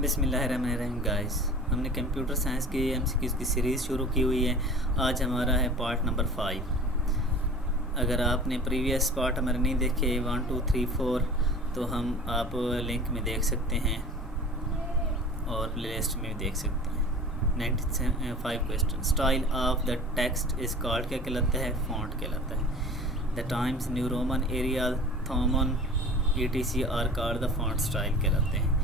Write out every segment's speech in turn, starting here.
बिस्मिल्लाहिर्रहमानिर्रहीम गाइस, हमने computer science की एमसीक्यूज़ की सीरीज़ शुरू की हुई है। आज हमारा है पार्ट नंबर 5। अगर आपने प्रीवियस पार्ट हमारे नहीं देखे 1 2 3 4 तो हम आप लिंक में देख सकते हैं और प्लेलिस्ट में भी देख सकते हैं। 95 question. Style of the text is called क्या कहलाता है? फॉन्ट कहलाता है। The Times New Roman Arial Tahoma ETC are called the font style कहलाते हैं।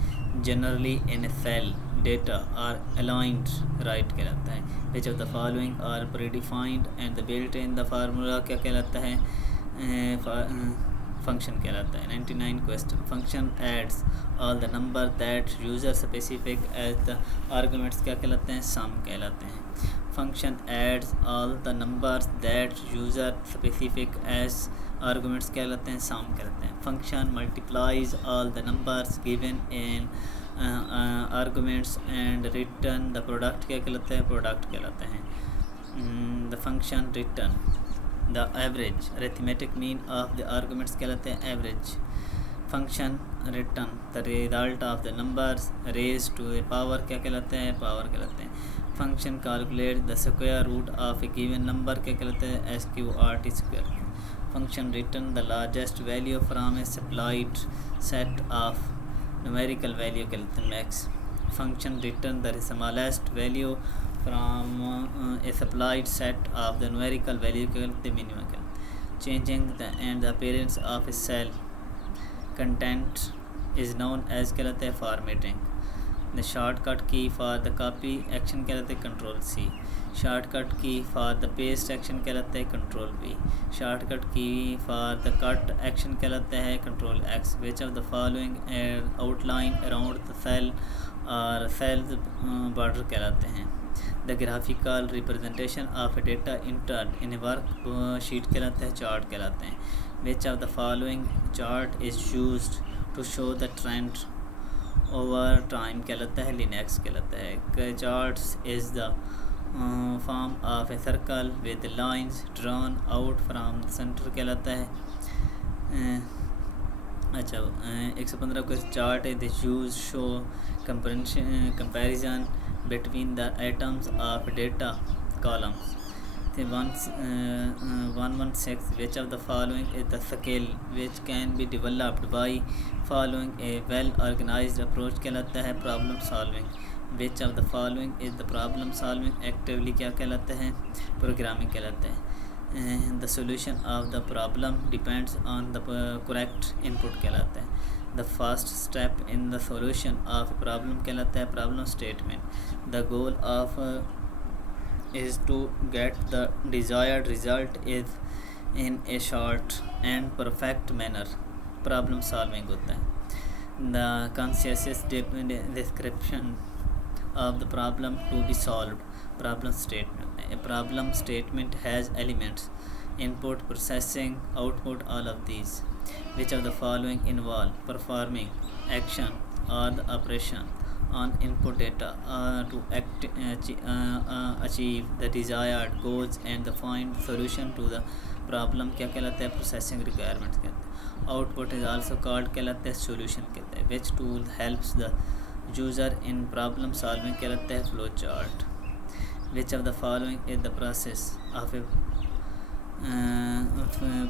Generally in cell data are aligned right कहलाता है। Which of the following are predefined and the built in the formula क्या कहलाता है? Function कहलाता है। 99 question. Function adds all the number that user specific as the arguments क्या कहलाते हैं? सम कहलाते हैं। Function adds all the numbers that user specific as arguments कहलाते हैं? सम कहलाते हैं। Function multiplies all the numbers given in arguments and return the product क्या कहलाता है? प्रोडक्ट कहलाते हैं। The function return the average arithmetic mean of the arguments कहलाते हैं? Average. Function return the result of the numbers raise to a power क्या कहलाते हैं? पावर कहलाते हैं। Function calculate the square root of a given number क्या कहलाते हैं? SQRT square. Function return the largest value from a supplied set of numerical value कहलाते हैं? Max. Function return the smallest value from a supplied set of the numerical value कहलाते हैं? Minimum कहलाते। Changing the and the appearance of a cell content is known as कहलाते हैं? Formatting. The shortcut key for the copy action कहलाते हैं? Control C। Shortcut key for the paste action कहलाते हैं? Control V। Shortcut key for the cut action कहलाता है? Control X। Which of the following outline around the cell और cells border कहलाते हैं? The graphical representation of data entered in work sheet कहलाते हैं? Chart कहलाते हैं। Which of the following chart is used to show the trend over time कहलाता है? Linux कहलाता है। Charts is the form of a circle with lines drawn out from the centre कहलाता है? 115 को चार्ट है this use show comparison between the items of data columns. 116 which of the following is the skill which can be developed by following a well organized approach कहलाता है? Problem solving. which of the following is the problem solving actively क्या कहलाता है? प्रोग्रामिंग कहलाता है। the solution of the problem depends on the correct input कहलाता है। the first step in the solution of a problem कहलाता है? problem statement। the goal of is to get the desired result is in a short and perfect manner problem solving होता है। the conscious description of the problem to be solved problem statement। a problem statement has elements input processing output all of these which of the following involve performing action or the operation on input data to achieve the desired goals and the find solution to the problem क्या कहलाता है? processing requirements कहते हैं। output is also called कहलाता है? solution कहते हैं। which tool helps the user in problem solving कहलाता है? flow chart। which of the following is the process of a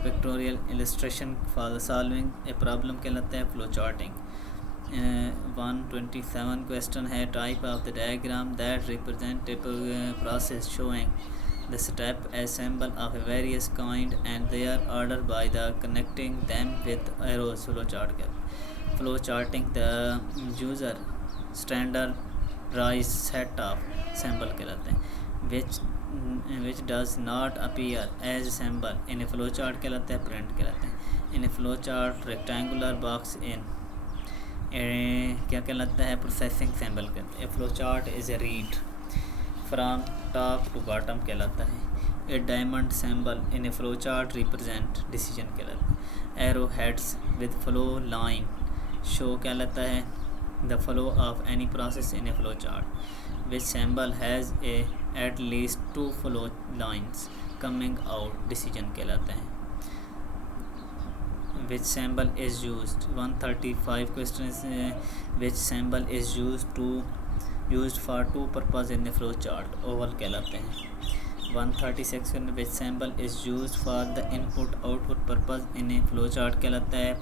pictorial illustration for solving a problem कहलाता है? flow charting। 127 क्वेश्चन है type of the diagram that represent a process showing the step assemble of a various kind and their order by the connecting them with arrows flow chart के flow charting the user standardized set of symbol कहलाते हैं which does not appear as symbol in a flow chart कहलाते हैं? print कहलाते हैं। in a flow chart rectangular box in क्या कहलाता है? प्रोसेसिंग सिंबल कहते हैं। Flow chart is a read from top to bottom कहलाता है। A diamond symbol in a flow chart represent decision कहलाता है। Arrow heads with flow line show कहलाता है? The flow of any process in a flow chart which symbol has a at least 2 flow lines coming out decision कहलाता है। which symbol is used. 135 question is which symbol is used for two purpose in the flow chart. Oval कहलाते हैं. 136 question which symbol is used for the input output purpose in a flow chart कहलाता है.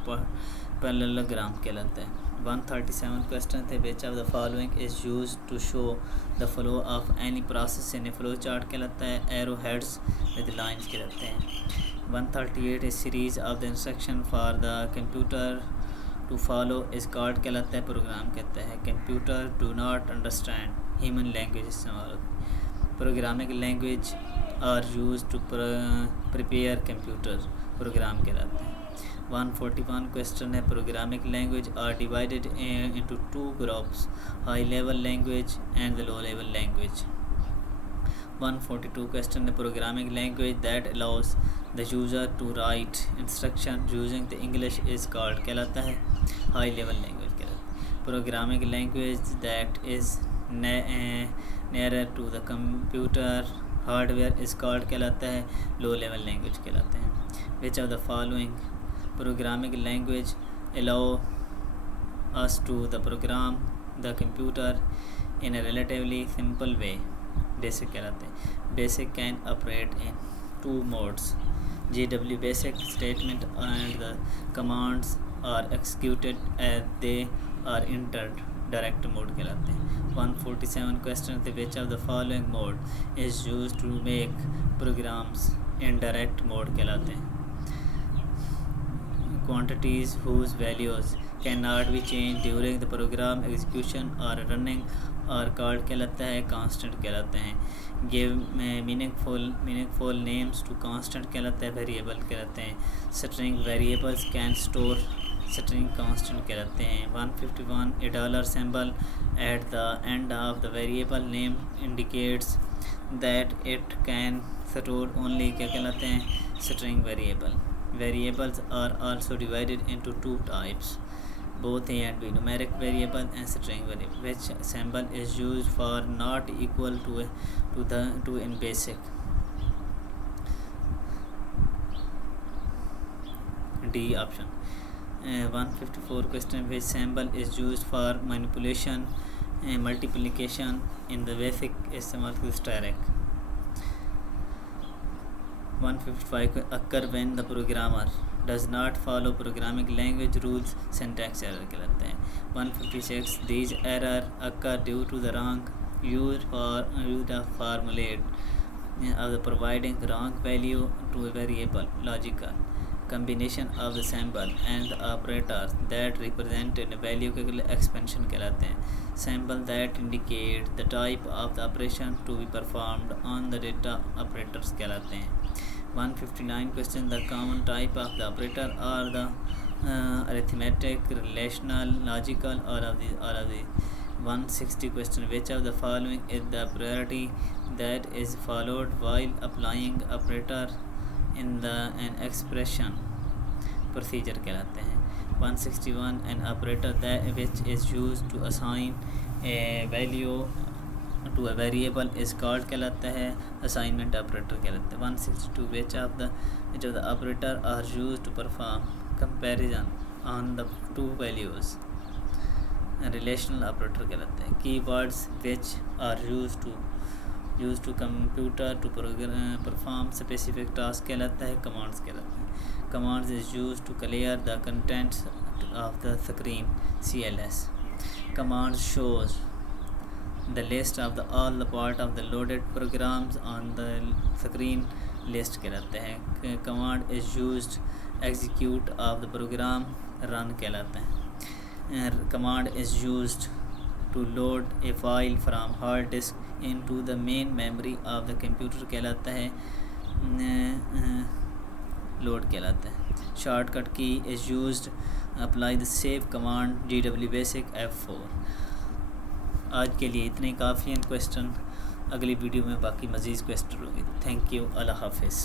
पैरेललोग्राम कहलाता है. 137 question थे which of the following is used to show the flow of any process in a flow chart कहलाता है. arrowheads with lines कहलाते हैं. 138 is series of the instruction for the computer to follow is called कहलाता है. प्रोग्राम कहता है. computer do not understand human language इस्तेमाल होती है. programming language are used to prepare computer program कहलाते हैं. 141 question है programming language are divided into two groups, high level language and the low level language. 142 question है programming language that allows the user to write instruction using the English is called कहलाता है. high level language कहलाता है. Programming language that is nearer to the computer hardware is called कहलाता है. low level language कहलाते हैं. which of the following programming language allow us to the program the computer in a relatively simple way. basic कहलाते हैं. basic can operate in two modes. GW basic statement and the commands are executed as they are entered. direct mode कहलाते हैं. 147 question थे which of the following mode is used to make programs in direct mode कहलाते हैं. quantities whose values cannot be changed during the program execution or running are called कहलाता है. constant कहलाते हैं. give meaningful names to constant कहलाता है. variable कहलाते हैं. string variables can store string constant कहलाते हैं. 151 a dollar symbol at the end of the variable name indicates that it can store only क्या कहलाते हैं. string variable. Variables are also divided into two types, both A and B, numeric variable and string variable. Which symbol is used for not equal to in basic? D option. 154 question which symbol is used for manipulation multiplication in the basic इस्तेमाल की static. 155 occur when the programmer does not follow programming language rules. syntax error कहलाते हैं. 156 these error occur due to the wrong use of formulate of the providing wrong value to a variable. logical combination of the symbol and the operators that represent a value के expansion कहलाते हैं. symbol that indicate the type of the operation to be performed on the data operators कहलाते हैं. 159 question the common type of the operator are the arithmetic, relational, logical, all of the. 160 question which of the following is the priority that is followed while applying operator in an expression procedure कहलाते हैं. 161 an operator that which is used to assign a value to a variable is called कहलाता है. assignment operator कहलाता है. 162 which of the operator are used to perform comparison on the two values. relational operator कहलाता है. keywords which are used to computer to perform specific task कहलाता है. commands कहलाता है. commands is used to clear the contents of the screen. CLS. commands shows the list of all the part of the loaded programs on the screen. list कहलाते हैं. command is used execute of the program. run कहलाते हैं. command is used to load a file from hard disk into the main memory of the computer कहलाता है. load कहलाता है. shortcut key is used apply the save command. GW basic F4. आज के लिए इतने काफ़ी हैं क्वेश्चन. अगली वीडियो में बाकी मज़ीद क्वेश्चन होंगे. Thank you. अल्लाह हाफिज़.